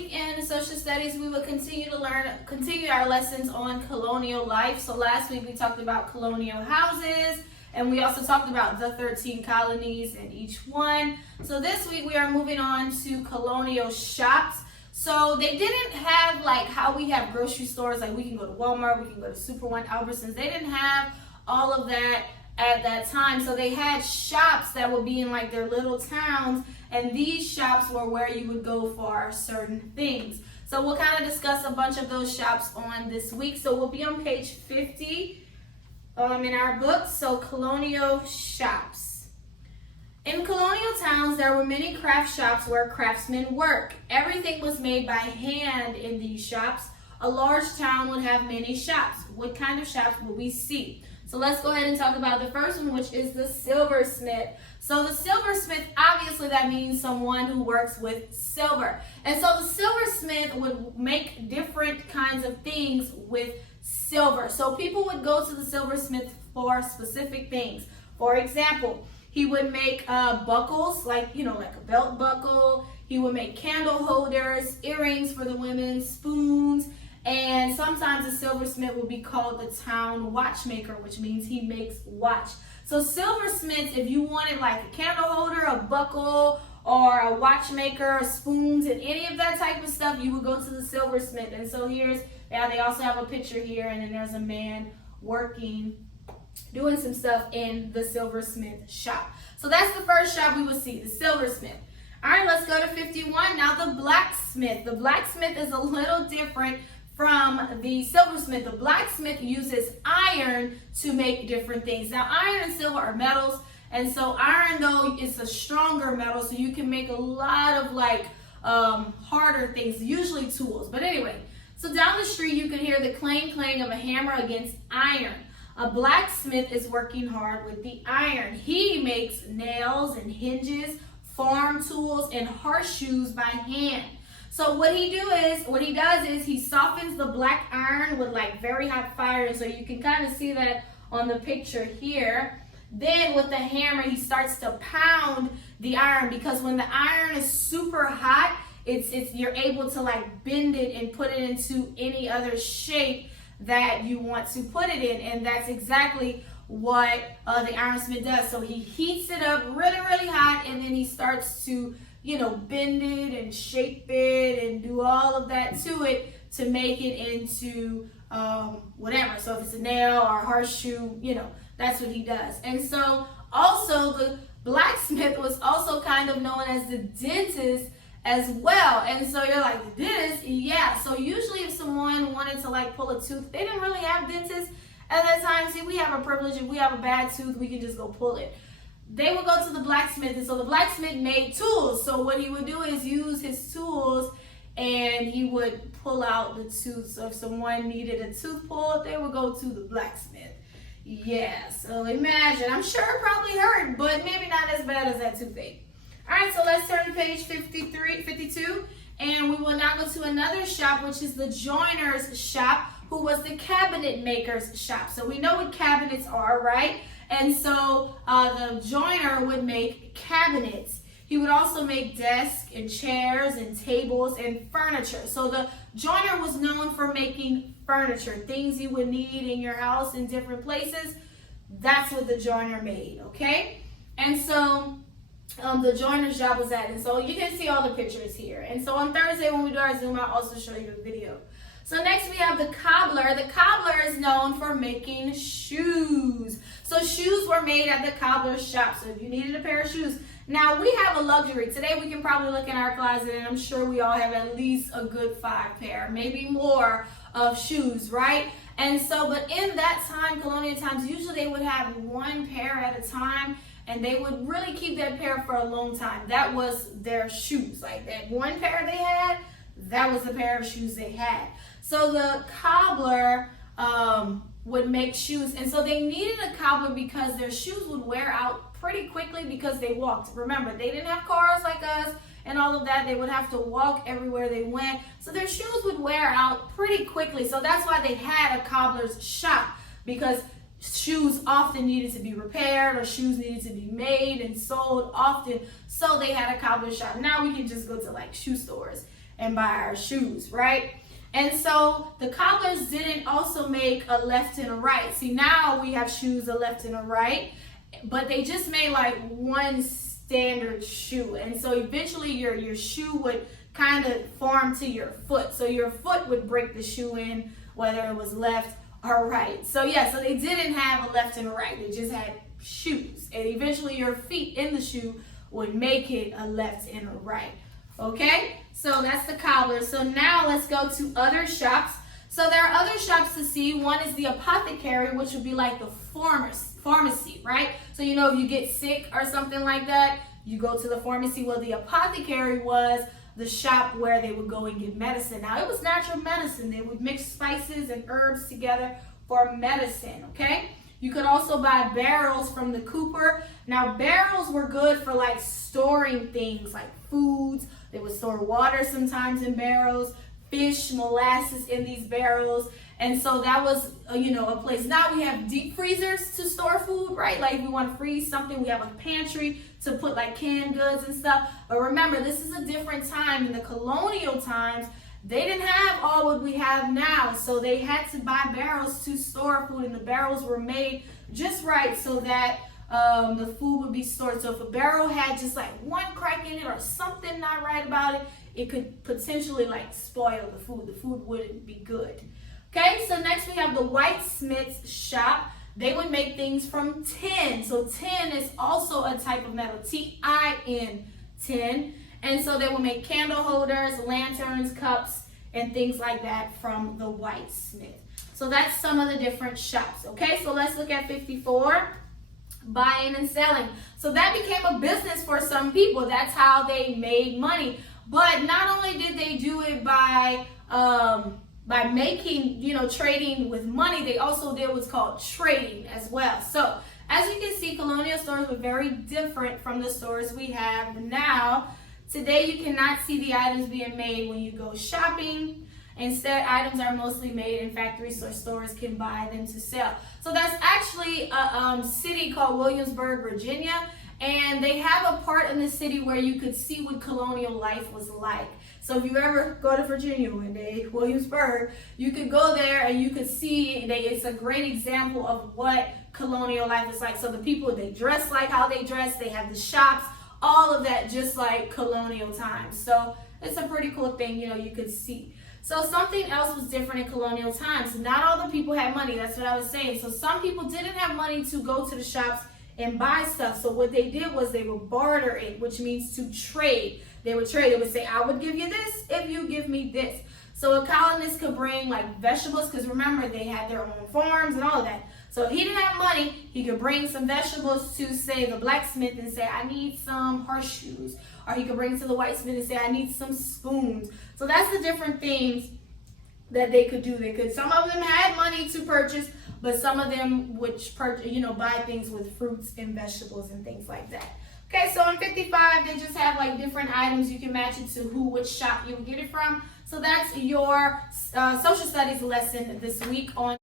week in social studies, we will continue our lessons on colonial life. So last week we talked about colonial houses, and we also talked about the 13 colonies in each one. So this week we are moving on to colonial shops. So they didn't have like how we have grocery stores, like we can go to Walmart, we can go to Super One, Albertsons. They didn't have all of that at that time. So they had shops that would be in like their little towns, and these shops were where you would go for certain things. So we'll kind of discuss a bunch of those shops on this week. So we'll be on page 50 in our book. So colonial shops. In colonial towns, there were many craft shops where craftsmen work. Everything was made by hand in these shops. A large town would have many shops. What kind of shops will we see? So let's go ahead and talk about the first one, which is the silversmith. So the silversmith, obviously that means someone who works with silver. And so the silversmith would make different kinds of things with silver. So people would go to the silversmith for specific things. For example, he would make buckles, like a belt buckle. He would make candle holders, earrings for the women, spoons. And sometimes a silversmith would be called the town watchmaker, which means he makes watch. So silversmiths, if you wanted like a candle holder, a buckle, or a watchmaker, spoons, and any of that type of stuff, you would go to the silversmith. And so they also have a picture here, and then there's a man working, doing some stuff in the silversmith shop. So that's the first shop we will see, the silversmith. All right, let's go to 51. Now the blacksmith. The blacksmith is a little different from the silversmith. The blacksmith uses iron to make different things. Now iron and silver are metals, and so iron though is a stronger metal, so you can make a lot of like harder things, usually tools. But anyway, so down the street you can hear the clang clang of a hammer against iron. A blacksmith is working hard with the iron. He makes nails and hinges, farm tools, and horseshoes by hand. So what he does is he softens the black iron with like very hot fire. So you can kind of see that on the picture here. Then with the hammer, he starts to pound the iron, because when the iron is super hot, you're able to like bend it and put it into any other shape that you want to put it in. And that's exactly what the ironsmith does. So he heats it up really, really hot, and then he starts to bend it and shape it and do all of that to it to make it into whatever. So if it's a nail or a horseshoe, that's what he does. And so also the blacksmith was also kind of known as the dentist as well. And so you're like, the dentist? Yeah. So usually if someone wanted to like pull a tooth, they didn't really have dentists at that time. See, we have a privilege. If we have a bad tooth, we can just go pull it. They would go to the blacksmith, and so the blacksmith made tools. So what he would do is use his tools, and he would pull out the tooth. So if someone needed a tooth pulled, they would go to the blacksmith. Yeah, so imagine. I'm sure it probably hurt, but maybe not as bad as that toothache. All right, so let's turn to page 52, and we will now go to another shop, which is the joiner's shop, who was the cabinet maker's shop. So we know what cabinets are, right? And so the joiner would make cabinets. He would also make desks and chairs and tables and furniture. So the joiner was known for making furniture, things you would need in your house in different places. That's what the joiner made, okay? And so the joiner's job was that. And so you can see all the pictures here. And so on Thursday when we do our Zoom, I'll also show you the video. So next we have the cobbler. The cobbler is known for making shoes. So shoes were made at the cobbler's shop. So if you needed a pair of shoes. Now we have a luxury. Today we can probably look in our closet, and I'm sure we all have at least a good 5 pair, maybe more of shoes, right? And so, but in that time, colonial times, usually they would have 1 pair at a time, and they would really keep that pair for a long time. That was their shoes. Like that 1 pair they had, that was the pair of shoes they had. So the cobbler would make shoes, and so they needed a cobbler because their shoes would wear out pretty quickly because they walked. Remember, they didn't have cars like us and all of that. They would have to walk everywhere they went, so their shoes would wear out pretty quickly. So that's why they had a cobbler's shop, because shoes often needed to be repaired, or shoes needed to be made and sold often, so they had a cobbler's shop. Now we can just go to like shoe stores and buy our shoes, right? And so the cobblers didn't also make a left and a right. See, now we have shoes a left and a right, but they just made like one standard shoe. And so eventually your shoe would kind of form to your foot. So your foot would break the shoe in, whether it was left or right. So yeah, so they didn't have a left and a right. They just had shoes. And eventually your feet in the shoe would make it a left and a right. Okay, so that's the cobbler. So now let's go to other shops. So there are other shops to see. One is the apothecary, which would be like the pharmacy, right? So you know, if you get sick or something like that, you go to the pharmacy. Well, the apothecary was the shop where they would go and get medicine. Now, it was natural medicine. They would mix spices and herbs together for medicine, okay? You could also buy barrels from the cooper. Now, barrels were good for like storing things like foods. They would store water sometimes in barrels, fish, molasses in these barrels. And so that was, a place. Now we have deep freezers to store food, right? Like if we want to freeze something, we have a pantry to put like canned goods and stuff. But remember, this is a different time. In the colonial times, they didn't have all what we have now. So they had to buy barrels to store food, and the barrels were made just right so that the food would be stored. So if a barrel had just like one crack in it or something not right about it, it could potentially like spoil the food. The food wouldn't be good. Okay, so next we have the whitesmith's shop. They would make things from tin. So tin is also a type of metal, Tin, tin. And so they would make candle holders, lanterns, cups, and things like that from the whitesmith. So that's some of the different shops. Okay, so let's look at 54. Buying and selling. So that became a business for some people. That's how they made money. But not only did they do it by making, trading with money, they also did what's called trading as well. So as you can see, colonial stores were very different from the stores we have now. Today you cannot see the items being made when you go shopping. Instead, items are mostly made in factories, so stores can buy them to sell. So that's actually a city called Williamsburg, Virginia, and they have a part in the city where you could see what colonial life was like. So if you ever go to Virginia one day, Williamsburg, you could go there and you could see, it's a great example of what colonial life is like. So the people, they dress like how they dress, they have the shops, all of that just like colonial times. So it's a pretty cool thing, you could see. So something else was different in colonial times. Not all the people had money. That's what I was saying. So some people didn't have money to go to the shops and buy stuff. So what they did was they would barter it, which means to trade. They would trade. They would say, I would give you this if you give me this. So a colonist could bring like vegetables, because remember, they had their own farms and all of that. So if he didn't have money, he could bring some vegetables to, say, the blacksmith and say, I need some horseshoes. Or he could bring to the whitesmith and say, I need some spoons. So that's the different things that they could do. Some of them had money to purchase, but some of them would buy things with fruits and vegetables and things like that. Okay, so in 55, they just have like different items. You can match it to which shop you will get it from. So that's your social studies lesson this week on